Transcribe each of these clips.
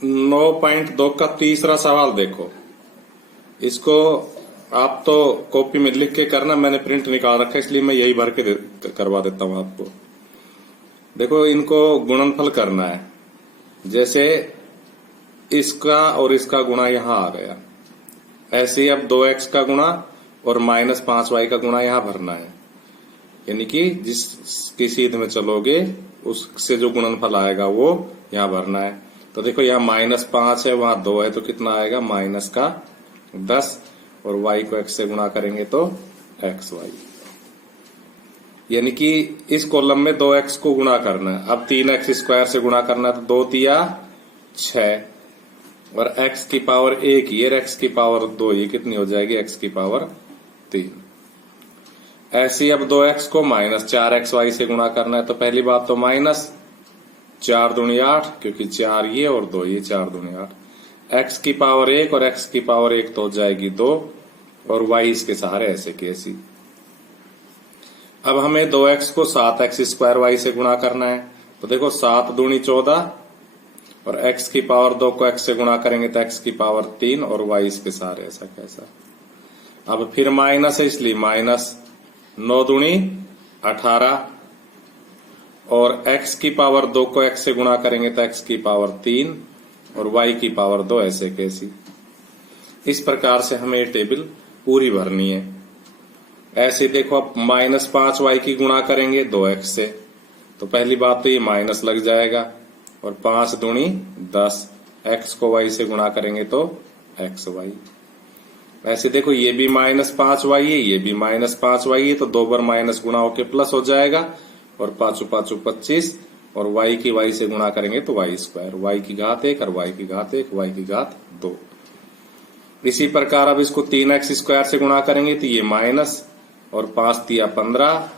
9.2 का तीसरा सवाल देखो। इसको आप तो कॉपी में लिख के करना, मैंने प्रिंट निकाल रखा है इसलिए मैं यही भर के करवा देता हूं आपको। देखो, इनको गुणनफल करना है। जैसे इसका और इसका गुणा यहां आ गया, ऐसे ही अब 2x का गुणा और -5y का गुणा यहां भरना है। यानी कि जिसकी सीध में चलोगे उससे जो गुणनफल आएगा वो यहां भरना है। तो देखो, यहाँ -5 है, वहां 2 है, तो कितना आएगा -10, और y को x से गुणा करेंगे तो xy। यानी कि इस कॉलम में 2x को गुणा करना है। अब 3x² से गुणा करना है, तो 2 तिया 6, और x की पावर 1 ये, x की पावर 2 ये, कितनी हो जाएगी x की पावर 3। ऐसे ही अब 2x को -4xy से गुणा करना है। तो पहली बात तो -4 दूनी 8, क्योंकि 4 ये और 2 ये, 4 दूनी 8। x की पावर 1 और x की पावर 1 तो हो जाएगी 2, और y इसके सहारे ऐसे की ऐसी। अब हमें 2x को 7x² y से गुणा करना है। तो देखो, 7 दूनी 14, और x की पावर 2 को x से गुणा करेंगे तो x की पावर 3, और y इसके सहारे ऐसा कैसा। अब फिर माइनस है, इसलिए -9 दूनी 18, और x की पावर 2 को x से गुणा करेंगे तो x की पावर 3, और y की पावर 2 ऐसे कैसी। इस प्रकार से हमें ये टेबल पूरी भरनी है। ऐसे देखो, अब -5y की गुणा करेंगे 2x से, तो पहली बात तो ये माइनस लग जाएगा, और 5 दूनी 10, x को y से गुणा करेंगे तो xy। ऐसे देखो, ये भी -5y है, ये भी -5y है, तो 2 बार माइनस गुणा होके प्लस हो जाएगा, और 5 5 25, और y की y से गुणा करेंगे तो y², y की घात 1 और y की घात 1, y की घात 2। इसी प्रकार अब इसको 3x² से गुणा करेंगे तो ये माइनस, और 5 तिया 15,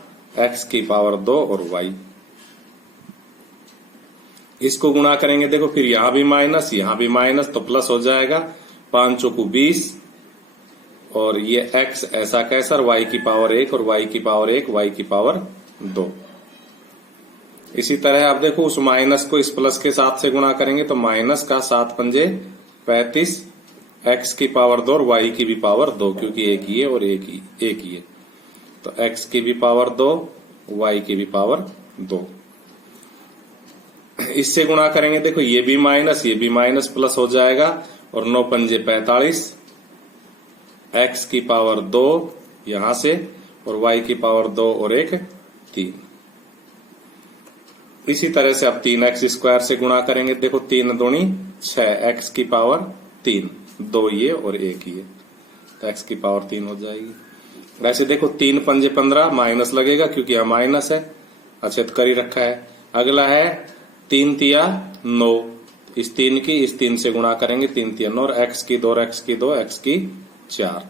x की पावर 2 और y। इसको गुणा करेंगे, देखो फिर यहां भी माइनस, यहां भी माइनस, तो प्लस हो जाएगा, 5 चौकू 20, और ये x ऐसा कैसा, y की पावर 1 और y की पावर 1, y की पावर 2। इसी तरह अब देखो, उस माइनस को इस प्लस के साथ से गुणा करेंगे तो माइनस का 7 पंजे 35, x की पावर 2 और y की भी पावर 2, क्योंकि एक ही है और एक ही है, तो x की भी पावर 2, y की भी पावर 2। इससे गुणा करेंगे, देखो ये भी माइनस प्लस हो जाएगा, और 9 पंजे 45, x की पावर 2 यहां से, और y की पावर 2 और 1 3। इसी तरह से अब 3x² से गुणा करेंगे, देखो 3 दूनी 6, x की पावर 3, 2 ये और 1 ये, तो x की पावर 3 हो जाएगी। वैसे देखो, 3 पंजे 15, माइनस लगेगा क्योंकि यहां माइनस है, अच्छा तो कर ही रखा है। अगला है 3 तिया 9, इस 3 से गुणा करेंगे, 3 तिया 9, और x की 2 x की 2 x की 4।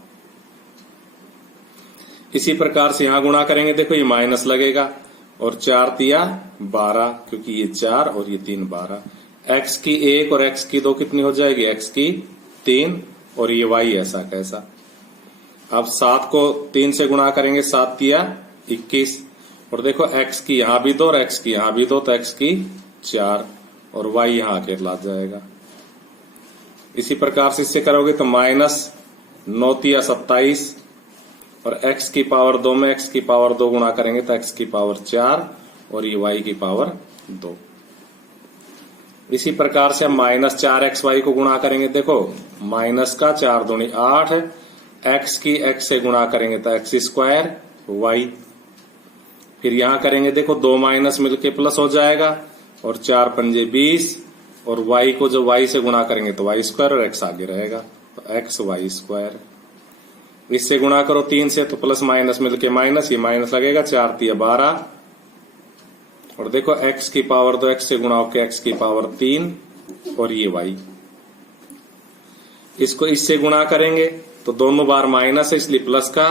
इसी प्रकार से यहां गुणा करेंगे, देखो ये माइनस लगेगा, और 4 तिया 12, क्योंकि ये 4 और ये 3 12, x की 1 और x की 2 कितनी हो जाएगी, x की 3, और ये y ऐसा कैसा। अब 7 को 3 से गुणा करेंगे, 7 तिया 21, और देखो x की यहां भी 2 और x की यहां भी 2, तो x की 4, और y यहां आके ला जाएगा। इसी प्रकार से इससे करोगे तो -9 तिया 27, और x की पावर 2 में x की पावर 2 गुणा करेंगे तो x की पावर 4, और ये y की पावर 2। इसी प्रकार से हम -4xy को गुणा करेंगे, देखो माइनस का 4 दूनी 8, x की x से गुणा करेंगे तो x² y। फिर यहां करेंगे, देखो 2 माइनस मिलके प्लस हो जाएगा, और 4 पंजे 20, और y को जब y से गुणा करेंगे तो y², और x आगे रहेगा, तो xy²। इससे गुणा करो 3 से, तो प्लस माइनस मिलके माइनस, ये माइनस लगेगा, 4 तिया 12, और देखो x की पावर 2 x से गुणा होकर x की पावर 3, और ये y। इसको इससे गुणा करेंगे तो दोनों बार माइनस है, इसलिए प्लस का,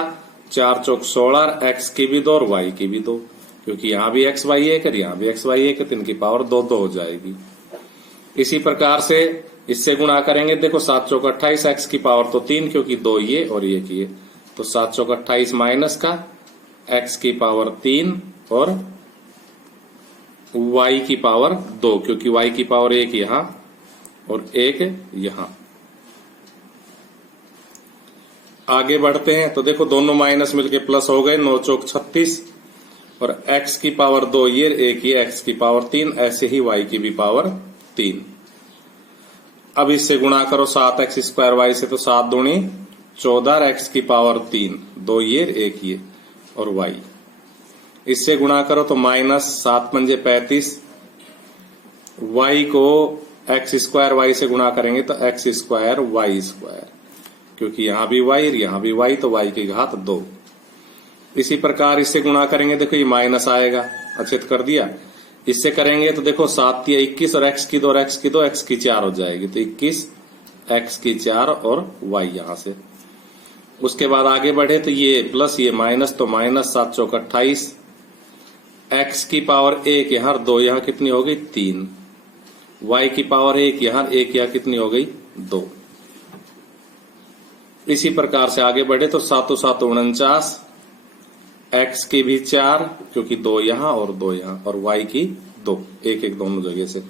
4 चौक 16, x की भी 2 और y की भी 2, क्योंकि यहां भी xy है और यहां भी xy है, तो इनकी पावर 2 2 हो जाएगी। इसी प्रकार से इससे गुणा करेंगे, देखो 7 चौक 28, x की पावर तो 3, क्योंकि 2 ये और 1 ये, तो 7 चौक 28 माइनस का x की पावर 3 और y की पावर 2, क्योंकि y की पावर 1 यहां और 1 यहां। आगे बढ़ते हैं तो देखो दोनों माइनस मिलके प्लस हो गए, 9 चौक 36 और x की पावर 2 ये, एक ये x की पावर 3, ऐसे ही y की भी पावर 3। अब इससे गुणा करो 7x स्क्वायर y से, तो 7 दूनी 14 x की पावर 3, 2 ये एक ये और y। इससे गुणा करो तो माइनस 7 पंजे 35, y को x स्क्वायर y से गुणा करेंगे तो x स्क्वायर y स्क्वायर, क्योंकि यहां भी y और यहां भी y, तो y की घात 2। इसी प्रकार इससे गुणा करेंगे, देखो ये माइनस आएगा, अचेत कर दिया। इससे करेंगे तो देखो 7 या 21 और x की 2 और x की 2, x की 4 हो जाएगी, तो 21 x की 4 और y यहां से। उसके बाद आगे बढ़े तो ये प्लस ये माइनस, तो माइनस 7 चौक 28, x की पावर 1 यहां 2 यहां कितनी हो गई 3, y की पावर 1 यहां 1 यहां कितनी हो गई 2। इसी प्रकार से आगे बढ़े तो 7 7 49, x की भी 4 क्योंकि 2 यहां और 2 यहां, और y की 2, 1 1 दोनों जगह से।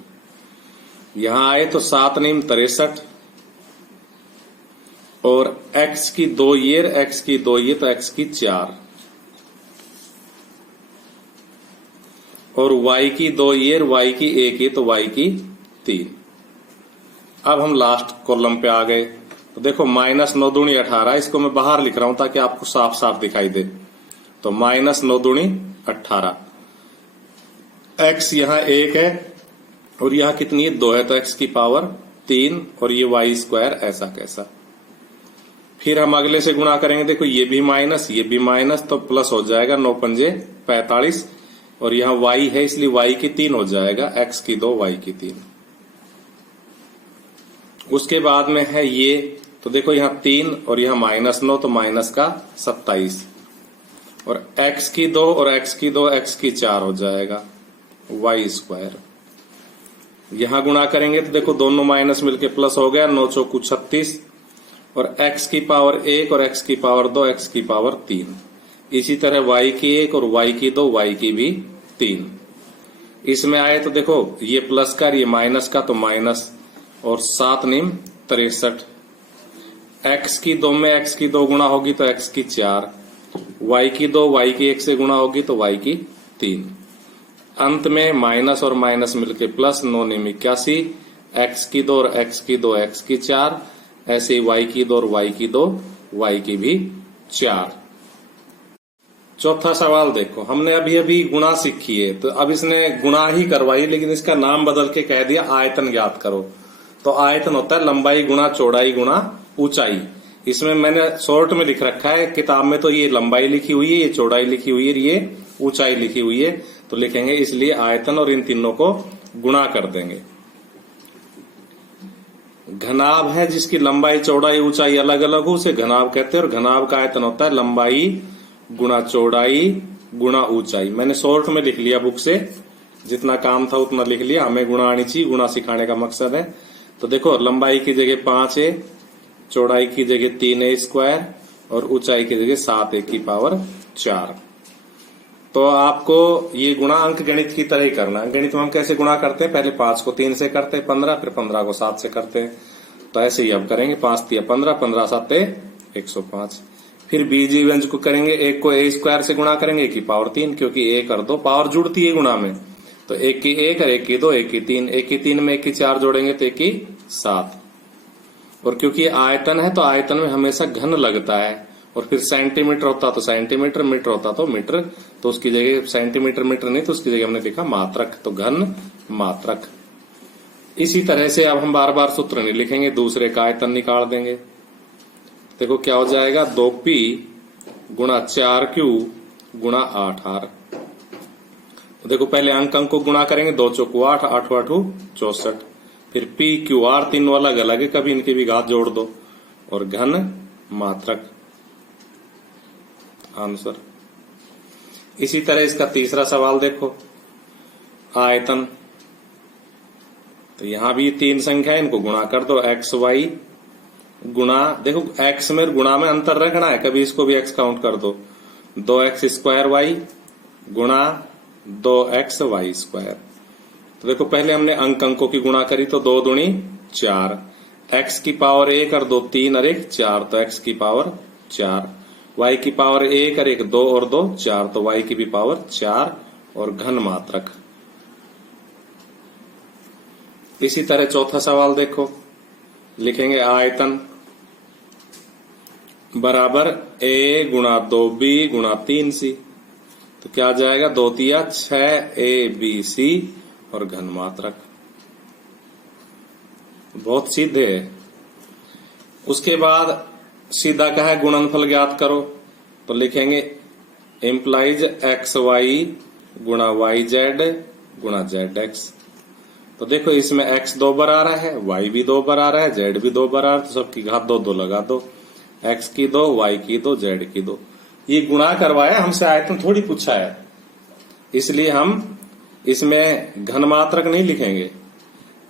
यहां आए तो 7 9 63 और x की 2 ये, x की 2 ये, तो x की 4 और y की 2 ये, y की 1 ये, तो y की 3। अब हम लास्ट कॉलम पे आ गए तो देखो माइनस 9 दूनी 18, इसको मैं बाहर लिख रहा हूं ताकि आपको साफ साफ दिखाई दे। तो माइनस 9 दूनी 18, x यहां 1 है और यहां कितनी है 2 है, तो x की पावर 3 और ये y स्क्वायर ऐसा कैसा। फिर हम अगले से गुणा करेंगे, देखो ये भी माइनस ये भी माइनस, तो प्लस हो जाएगा 9 पंजे 45 और यहां y है इसलिए y की 3 हो जाएगा, x की 2 y की 3। उसके बाद में है ये, तो देखो यहां 3 और यहां माइनस 9, तो माइनस का 27 और x की 2 और x की 2, x की 4 हो जाएगा y स्क्वायर। यहां गुणा करेंगे तो देखो दोनों माइनस मिलके प्लस हो गया, 9 चौकू 36 और x की पावर 1 और x की पावर 2, x की पावर 3। इसी तरह y की 1 और y की 2, y की भी 3। इसमें आए तो देखो ये प्लस का ये माइनस का, तो माइनस और 7 9 63, x की 2 में x की 2 गुणा होगी तो x की 4, y की 2 y की 1 से गुणा होगी तो y की 3। अंत में माइनस और माइनस मिलके प्लस, 9 9 81, x की 2 और x की 2, x की 4, ऐसे ही y की 2 और y की 2, y की भी 4। चौथा सवाल देखो, हमने अभी अभी गुणा सीखी है, तो अब इसने गुणा ही करवाई लेकिन इसका नाम बदल के कह दिया आयतन ज्ञात करो। तो आयतन होता है लंबाई गुणा चौड़ाई गुणा ऊंचाई। इसमें मैंने शॉर्ट में लिख रखा है, किताब में तो ये लंबाई लिखी हुई है, ये चौड़ाई लिखी हुई है, ये ऊंचाई लिखी हुई है, तो लिखेंगे इसलिए आयतन और इन तीनों को गुणा कर देंगे। घनाभ है जिसकी लंबाई चौड़ाई ऊंचाई अलग अलग हो, उसे घनाभ कहते हैं, और घनाभ का आयतन होता है लंबाई गुणा चौड़ाई गुणा ऊंचाई। मैंने शॉर्ट में लिख लिया, बुक से जितना काम था उतना लिख लिया, हमें गुणा आनी चाहिए, गुणा सिखाने का मकसद है। तो देखो लंबाई की जगह 5 है, चौड़ाई की जगह 3 है स्क्वायर और ऊंचाई की जगह 7 है की पावर 4। तो आपको ये गुणा अंक गणित की तरह ही करना है। गणित में हम कैसे गुणा करते हैं, पहले 5 को 3 से करते हैं 15, फिर 15 को 7 से करते हैं, तो ऐसे ही अब करेंगे। 5 तिया 15, 15 7 105। फिर बीजीय व्यंजक को करेंगे, 1 को a स्क्वायर से गुणा करेंगे की पावर 3, क्योंकि 1 और 2 पावर जुड़ती है गुणा में, तो 1 की 1 और 1 की 2, 1 की 3, 1 की 3 में 1 की 4 जोड़ेंगे तो 1 की 7। और क्योंकि आयतन है तो आयतन में हमेशा घन लगता है, और फिर सेंटीमीटर होता तो सेंटीमीटर, मीटर होता तो मीटर, तो उसकी जगह सेंटीमीटर मीटर नहीं, तो उसकी जगह हमने लिखा मात्रक, तो घन मात्रक। इसी तरह से अब हम बार बार सूत्र नहीं लिखेंगे, दूसरे का आयतन निकाल देंगे। देखो क्या हो जाएगा, 2p गुणा 4q गुणा 8r। देखो पहले अंक को गुणा करेंगे, 2 चौकू 8, 8 8 64, फिर p q r तीनों अलग अलग है, कभी इनकी भी घात जोड़ दो, और घन मात्रक आंसर। इसी तरह इसका तीसरा सवाल देखो, आयतन, तो यहां भी 3 संख्या है, इनको गुणा कर दो, x y गुणा, देखो x में गुणा में अंतर रखना है, कभी इसको भी x काउंट कर दो, 2x स्क्वायर y गुणा 2x y स्क्वायर। तो देखो पहले हमने अंक अंकों की गुणा करी तो 2 दूनी 4, x की पावर 1 और 2 3 और 1 4, तो x की पावर 4, y की पावर 1 और 1 2 और 2 4, तो y की भी पावर 4 और घन मात्रक। इसी तरह चौथा सवाल देखो, लिखेंगे आयतन बराबर a गुणा 2b गुणा 3c, तो क्या आ जाएगा 2 तिया 6abc और घन मात्रक। बहुत सीधे है। उसके बाद सीधा कहा है गुणनफल ज्ञात करो, तो लिखेंगे इम्प्लाइज xy गुणा yz गुणा zx। तो देखो इसमें x 2 बार आ रहा है, y भी 2 बार आ रहा है, z भी 2 बार आ रहा है, तो सबकी घात 2 2 लगा दो, x की 2 y की 2 z की 2। ये गुणा करवाया, हमसे आयतन थोड़ी पूछा है, इसलिए हम इसमें घन मात्रक नहीं लिखेंगे।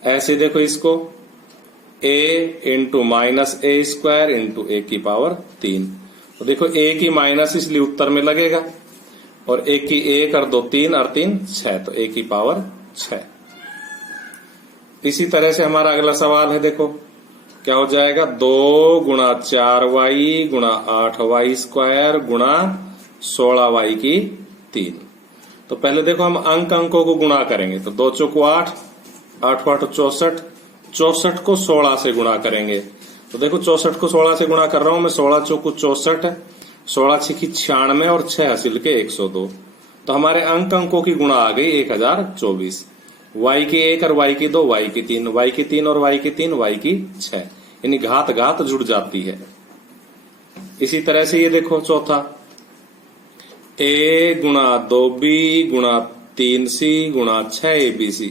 ऐसे देखो इसको a into minus A square into A की पावर 3, तो देखो a की माइनस इसलिए उत्तर में लगेगा, और a की 1 और 2 3 और 3 6, तो a की पावर 6। इसी तरह से हमारा अगला सवाल है, देखो क्या हो जाएगा 2 गुणा 4y गुणा 8y स्क्वायर गुणा 16y की 3। तो पहले देखो हम अंक अंकों को गुणा करेंगे, तो 2 चौको 8, 8 8 64, 64 को 16 से गुणा करेंगे। तो देखो 64 को 16 से गुणा कर रहा हूं मैं, 16 चौको 64, 16 छिकी 96 और 6 हासिल के 102। तो हमारे अंक अंकों की गुणा आ गई 1024। y की 1 और y की 2, y की 3, y की 3 और y की 3, y की 6, यानी घात घात जुड़ जाती है। इसी तरह से ये देखो चौथा a गुणा 2b गुणा 3c गुणा 6abc।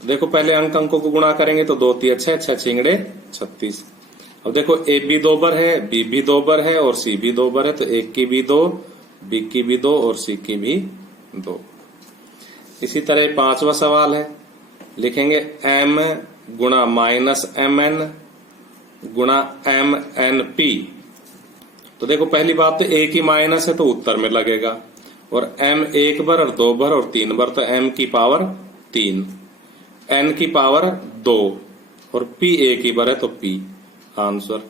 देखो पहले अंक अंकों को गुणा करेंगे तो 2 तिया 6, 6 छिंगड़े 36। अब देखो a भी 2 बार है, b भी 2 बार है और c भी 2 बार है, तो a की भी 2, b की भी 2 और c की भी 2। इसी तरह पांचवा सवाल है, लिखेंगे m गुणा माइनस mn गुणा mnp। तो देखो पहली बात तो a की माइनस है तो उत्तर में लगेगा, और m 1 बार और 2 बार और 3 बार, तो m की पावर 3, n की पावर 2 और p 1 ही बार है तो p आंसर।